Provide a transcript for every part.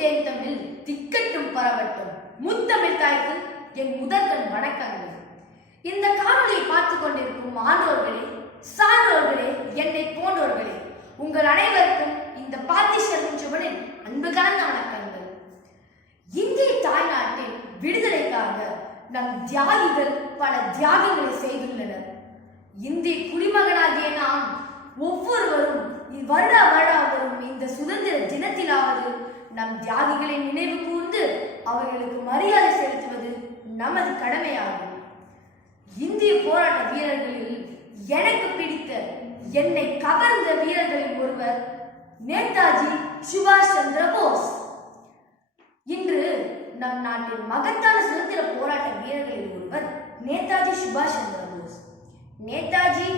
தேன் தமிழ் திக்கட்டும் பரவட்டும். முத்தமிழ் தாய்க்கு என் முதற்கண் வணக்கங்கள். இந்த காணொலியை பார்த்து கொண்டிருக்கும் ஆண்டோர்களே சான்றோர்களே என்னை போன்றோர்களே உங்கள் அனைவருக்கும் இந்த பாத்திஷன் சுவனின் அன்பு கலந்த வணக்கங்கள். இந்திய தாய்நாட்டின் விடுதலைக்காக நம் தியாகிகள் பல தியாகங்களை செய்துள்ளனர். இந்திய குடிமகனாகிய நாம் ஒவ்வொருவரும் வருட வருடம் வரும் இந்த சுதந்திர நம் தியாகிகளை நினைவு கூர்ந்து அவர்களுக்கு மரியாதை செலுத்துவது நமது கடமையாகும். இந்திய போராட்ட வீரர்களில் எனக்கு பிடித்த என்னை கவர்ந்த வீரர்களில் ஒருவர் நேதாஜி சுபாஷ் சந்திர போஸ். இன்று நம் நாட்டின் மகத்தான சுதந்திர போராட்ட வீரர்களில் ஒருவர் நேதாஜி சுபாஷ் சந்திர போஸ். நேதாஜி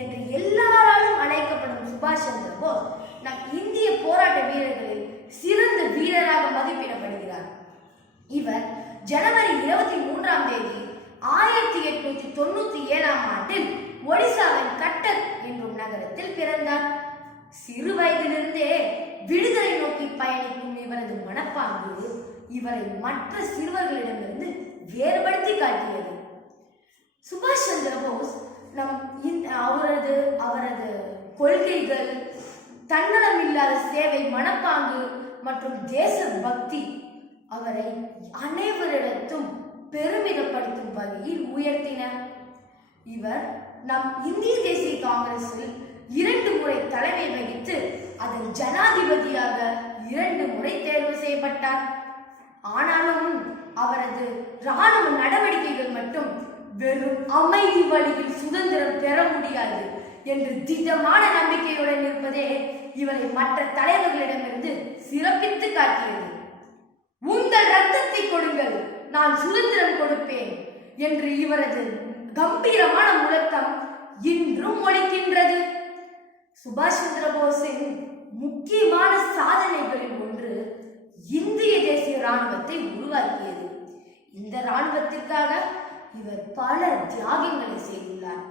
என்று எல்லாராலும் அழைக்கப்படும் சுபாஷ் சந்திர போஸ் நம் இந்திய போராட்ட வீரர்களில் இவர் ஜனவரி இருபத்தி மூன்றாம் தேதி ஆயிரத்தி எட்நூத்தி தொண்ணூத்தி ஏழாம் ஆண்டில் ஒடிசாவின் கட்டக் என்னும் நகரத்தில் பிறந்தார். சிறு வயதிலிருந்தே விடுதலை நோக்கி பயணிக்கும் இவரது மனப்பாங்கு இவரை மற்ற சிறுவர்களிடமிருந்து வேறுபடுத்தி காட்டியது. சுபாஷ் சந்திர போஸ் நம் அவரது அவரது கொள்கைகள் தன்னலமில்லாத சேவை மனப்பாங்கு மற்றும் தேச பக்தி அவரை அனைவரிடத்தும் பெருமிதப்படுத்தும் வகையில் உயர்த்தின இவர் நம் இந்திய தேசிய காங்கிரஸில் இரண்டு முறை தலைமை வகித்து அதன் ஜனாதிபதியாக இரண்டு முறை தேர்வு செய்யப்பட்டார். ஆனாலும் அவரது ராணுவ நடவடிக்கைகள் மட்டும் வெறும் அமைதி வழியில் சுதந்திரம் பெற முடியாது என்று திடமான நம்பிக்கையுடன் இருப்பதே இவரை மற்ற தலைவர்களிடமிருந்து சிறப்பித்து காட்டியது. உங்கள் ரத்தத்தை கொடுங்கள். நான் சுதந்திரம் கொடுப்பேன் என்று இவரது கம்பீரமான முழக்கம் இன்றும் ஒழிக்கின்றது. சுபாஷ் சந்திர போஸின் முக்கியமான சாதனைகளில் ஒன்று இந்திய தேசிய ராணுவத்தை உருவாக்கியது. இந்த ராணுவத்திற்காக இவர் பல தியாகங்களை செய்துள்ளார்.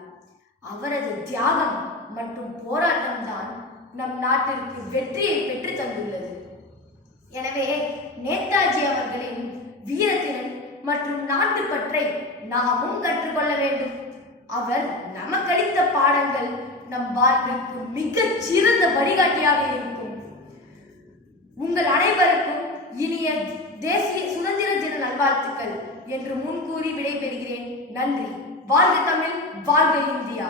அவரது தியாகம் மற்றும் போராட்டம் தான் நம் நாட்டிற்கு வெற்றியை பெற்று தந்துள்ளது. எனவே நேதாஜி அவர்களின் வீரத்திறன் மற்றும் நாட்டு பற்றை நாமும் கற்றுக்கொள்ள வேண்டும். அவர் நமக்களித்த பாடங்கள் நம் வாழ்விற்கு மிகச் சிறந்த வழிகாட்டியாக இருக்கும். உங்கள் அனைவருக்கும் இனிய தேசிய சுதந்திர தின நல்வாழ்த்துக்கள் என்று முன்கூறி விடைபெறுகிறேன். நன்றி. வாழ்க தமிழ் வாழ்க இந்தியா.